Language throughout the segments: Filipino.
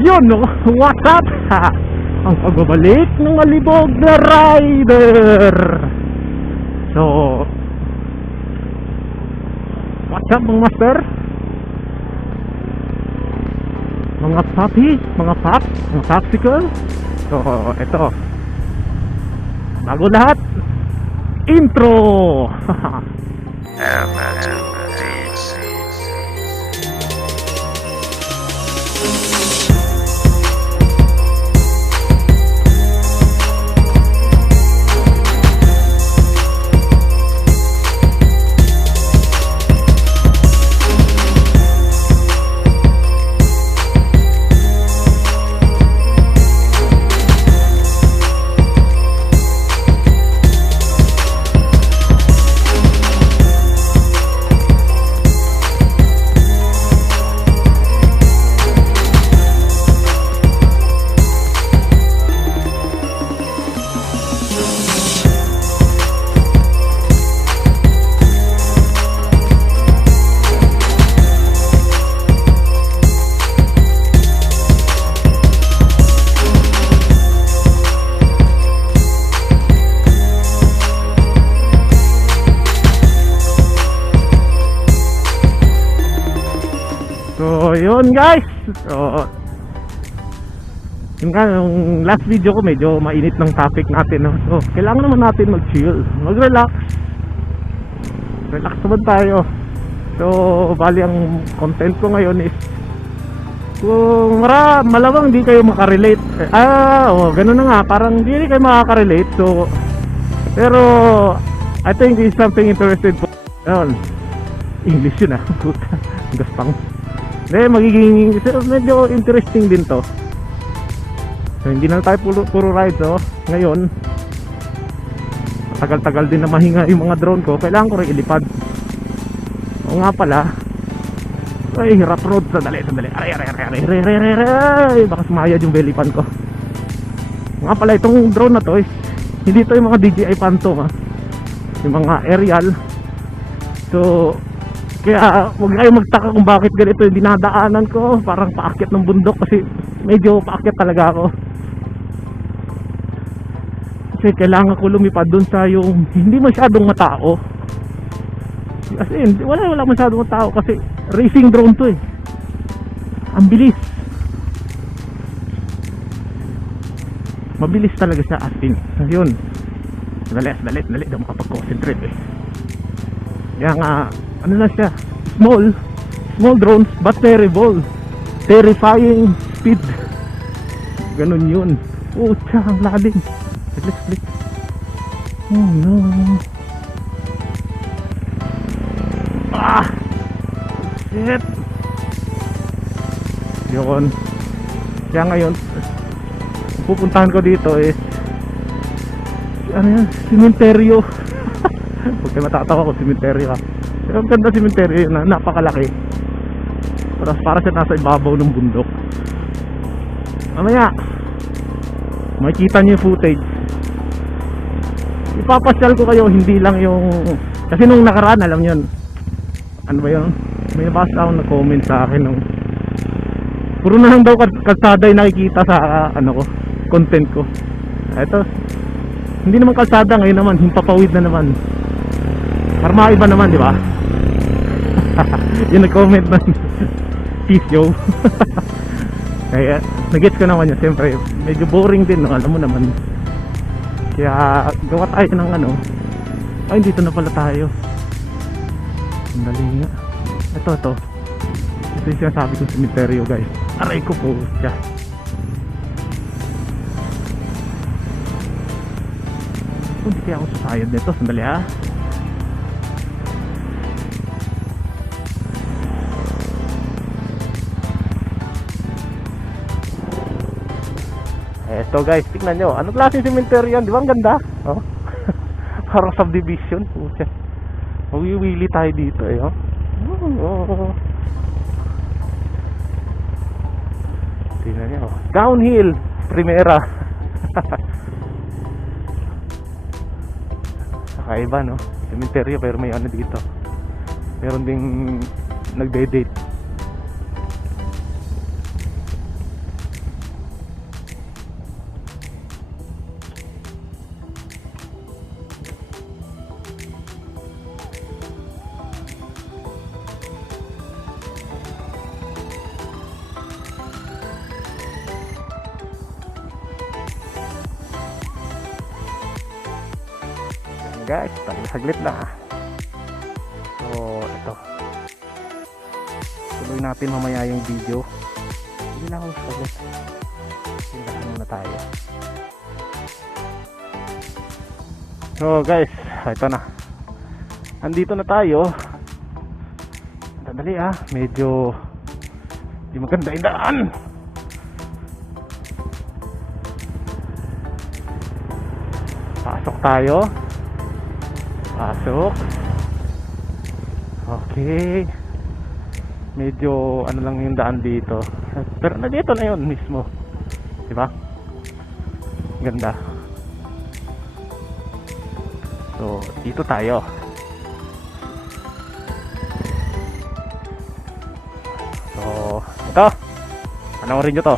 Yun, no? What's up? Ang pagbabalik ng malibog na rider. So, what's up mga master? Mga papi, mga pop, mga popsicle. So, eto. Bago lahat, intro. So yun guys, so yun nga, yung last video ko medyo mainit ng topic natin, no? So kailangan naman natin mag-chill, mag-relax. Relax naman tayo. So bali ang content ko ngayon is kung malamang hindi kayo makarelate. Ganun na nga, parang hindi kayo makaka-relate. So pero I think is something interesting po. Yun, English yun puta, gaspang. Magiging medyo interesting din to. So hindi na tayo puro ride, so ngayon tagal-tagal din na mahinga yung mga drone ko. Kailangan ko rin ilipad. O nga pala, ay rough road. Sandali aray, baka sumayad yung belly pan ko. O nga pala, itong drone na to hindi to yung mga DJI Phantom, yung mga aerial. So kaya huwag kayo magtaka kung bakit ganito yung dinadaanan ko. Parang paakyat ng bundok kasi medyo paakyat talaga ako. Kasi kailangan ko lumipad dun sa yung hindi masyadong matao. Kasi wala masyadong matao kasi racing drone to Ang bilis. Mabilis talaga siya as in. Yun. Dali, di makapag-concentrate Kaya nga ano na siya, small drones but terrifying speed. Ganun yun. Ang lalim. Split. Oh no. Shit. Yun. Kaya ngayon pupuntahan ko dito ano yan, simenteryo. Huwag kayo matatawa kung simenteryo Pero ang ganda simenteryo na napakalaki. Para siya nasa ibabaw ng bundok. Mamaya makikita niyo yung footage. Ipapasyal ko kayo, hindi lang yung kasi nung nakaraan, alam niyo ano ba yun, may nabasa akong na-comment sa akin nung puro na lang daw kalsada yung nakikita sa content ko. Eto, hindi naman kalsada ngayon naman, himpapawid na naman. Para maiba naman, di ba? Yung nag-comment na peace yo. Kaya nagets ko naman yun. Siyempre medyo boring din, no? Alam mo naman. Kaya gawa tayo ng dito na pala tayo. Ang dali nga. Ito yung sinasabi kong cemeteryo guys. Aray ko po siya. Hindi kaya ako sasayad nito. Sandali Eto guys, tignan nyo. Anong klaseng cemetery yan? Di ba ang ganda? Parang subdivision. Mawiwili tayo dito Tignan nyo. Downhill Primera. Kakaiba, no? Cemetery pero may dito. Meron ding nagde-date. guys, tayo saglit lang So ito, tuloy natin mamaya yung video. Hindi na ako saglit, tindahan muna tayo. So guys, ito na, andito na tayo. Dali medyo di maganda yung daan. Pasok tayo. Pasok. Okay. Medyo ano lang yung daan dito. Pero na dito na yun mismo. Diba? Ganda. So, dito tayo. So, ito. Panoorin nyo to.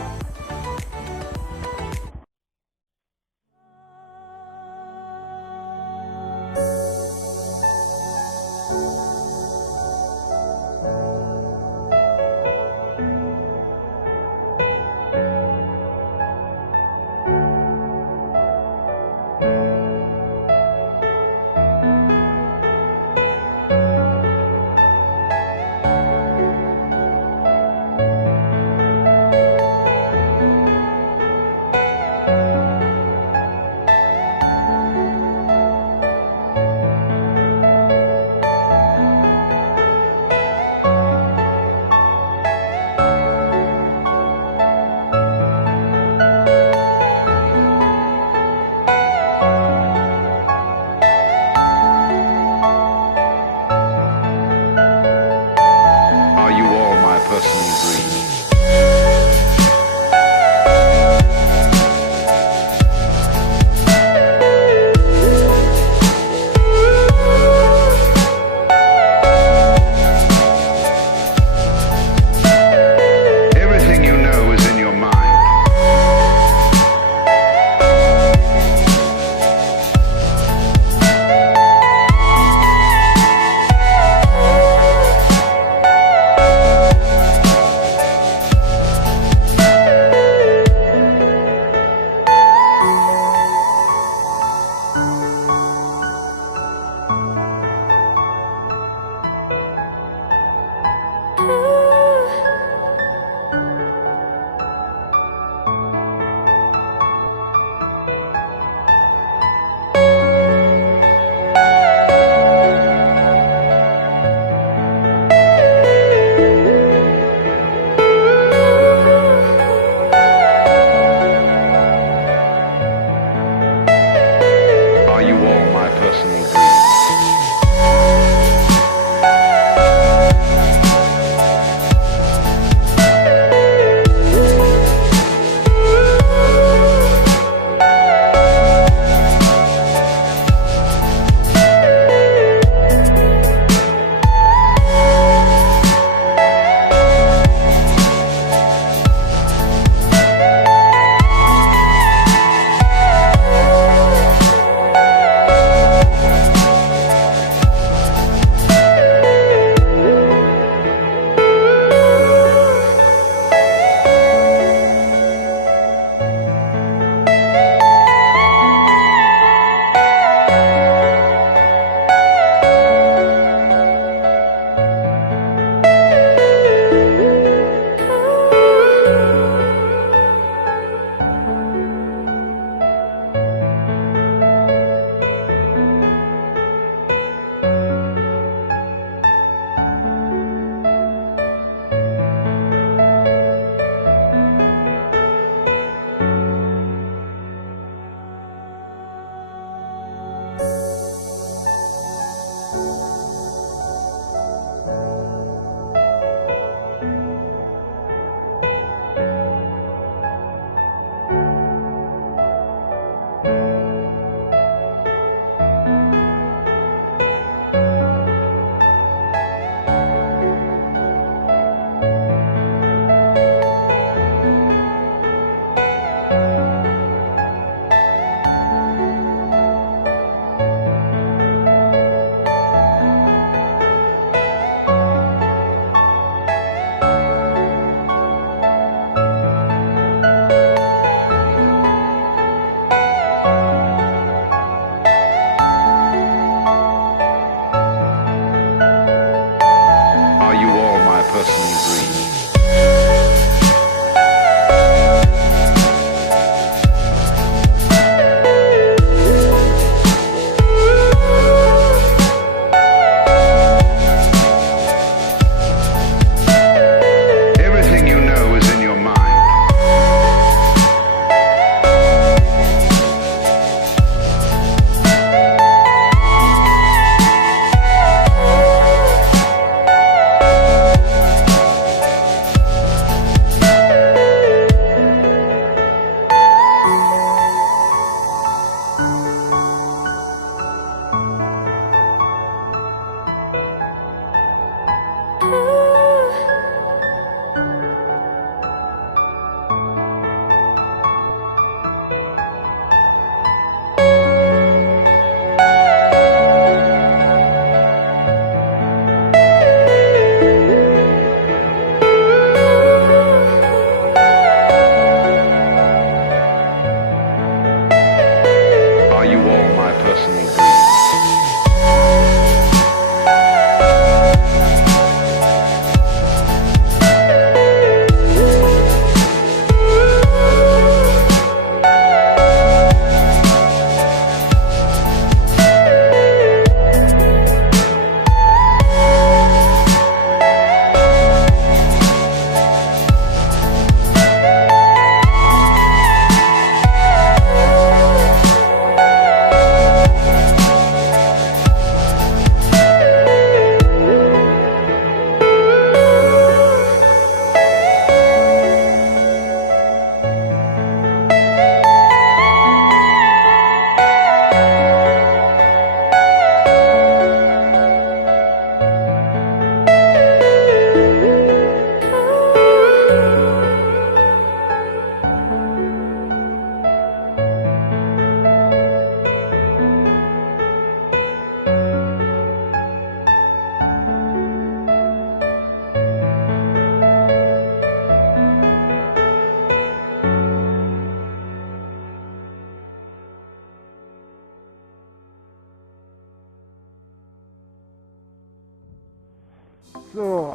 So,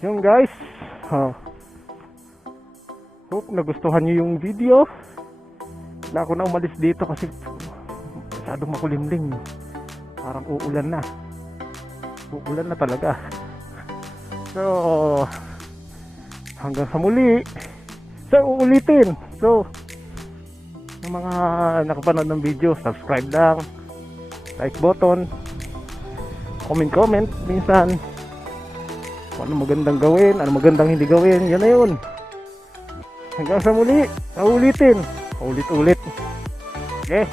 yun guys. Hope nagustuhan nyo yung video. Wala ako na umalis dito kasi masyadong makulimlim. Parang uulan na. Uulan na talaga. So, hanggang sa muli. So, uulitin. So, yung mga nakapanood ng video, subscribe lang, like button, comment minsan kung ano magandang gawin, ano magandang hindi gawin, yan na yun. Hanggang sa muli, uulitin, ulit-ulit. Okay.